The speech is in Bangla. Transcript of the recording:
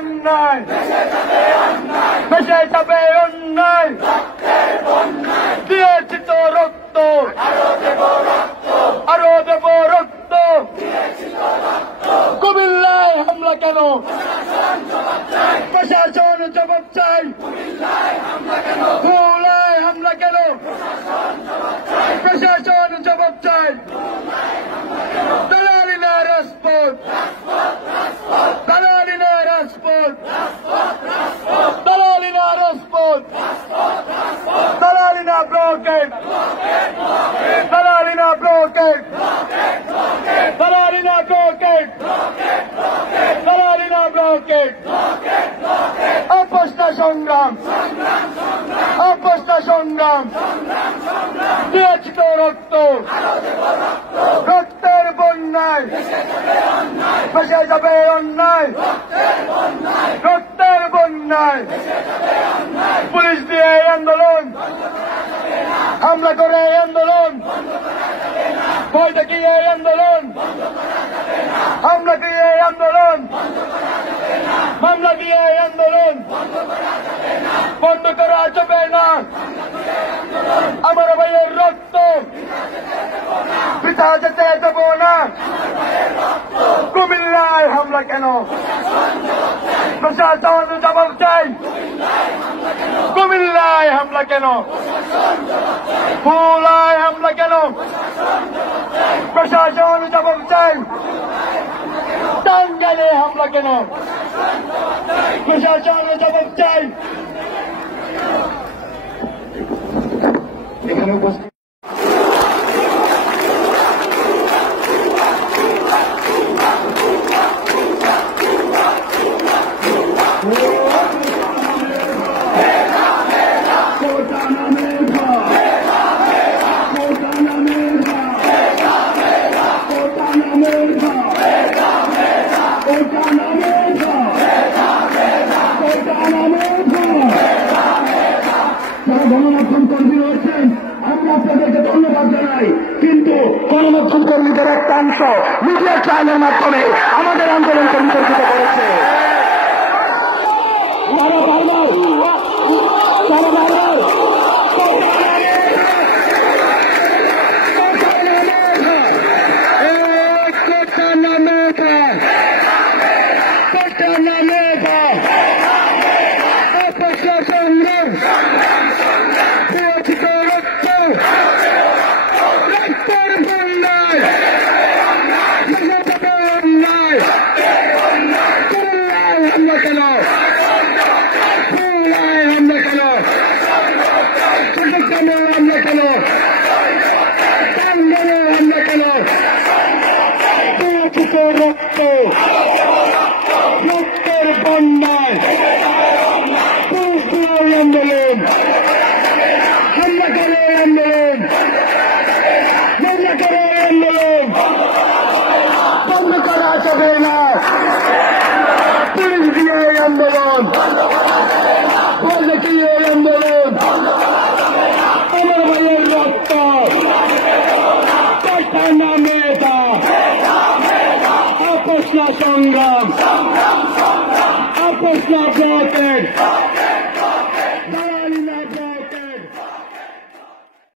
অন্যায়, ভেসে যাবে অন্যায়, দিয়েছি তো রক্ত, আরো দেব রক্ত। কুমিল্লায় হামলা কেন? প্রশাসন জবাব চাই। খুলনায় হামলা কেন? প্রশাসন জবাব চাই। দালালি না রাজপথ, দালালি না রাজপথ, দালালি না রাজপথ, দালালি না ব্লকেট, দালালি না ব্লকেট, দালালি না ব্লকেট, দালালি না ব্লকেট। আপোষটা সংগ্রাম, আপোষটা সংগ্রাম, দিয়েছি তো রক্ত, রক্তের বন্যায় ভেসে যাবে অন্যায়, রক্তের বন্যায়। পুলিশ দিয়ে এই আন্দোলন, হামলা করে এই আন্দোলন, ভয় দেখিয়ে এই আন্দোলন, হামলা দিয়ে এই আন্দোলন, মামলা দিয়ে এই আন্দোলন বন্ধ করা যাবে না। আমার ভাইয়ের রক্ত পিতা যেতে দেব না। কুমিল্লায় হামলা কেন? প্রশাসন জবাব চাই। কুমিল্লায় হামলা কেন? খুলনায় হামলা কেন? প্রশাসন জবাব চাই। টাঙ্গাইলে হামলা কেন? প্রশাসন জবাব চাই। এখানে উপস্থিত গণমাধ্যম কর্মী রয়েছেন, আমরা আপনাদেরকে ধন্যবাদ জানাই। কিন্তু গণমাধ্যম কর্মীদের একটা অংশ মিডিয়া ট্রায়ালের মাধ্যমে আমাদের আন্দোলনকে বিতর্কিত করেছে। রক্তের বন্যায় আন্দোলন, হামলা করে আন্দোলন, হামলা করে আন্দোলন বন্ধ করা যাবে না। পুলিশ দিয়ে আন্দোলন, বলে কি আন্দোলন, আমার ভাইয়ের রক্ত কয়টা নামে আপোষ না সংগ্রাম, আপোষ না ব্লকেট।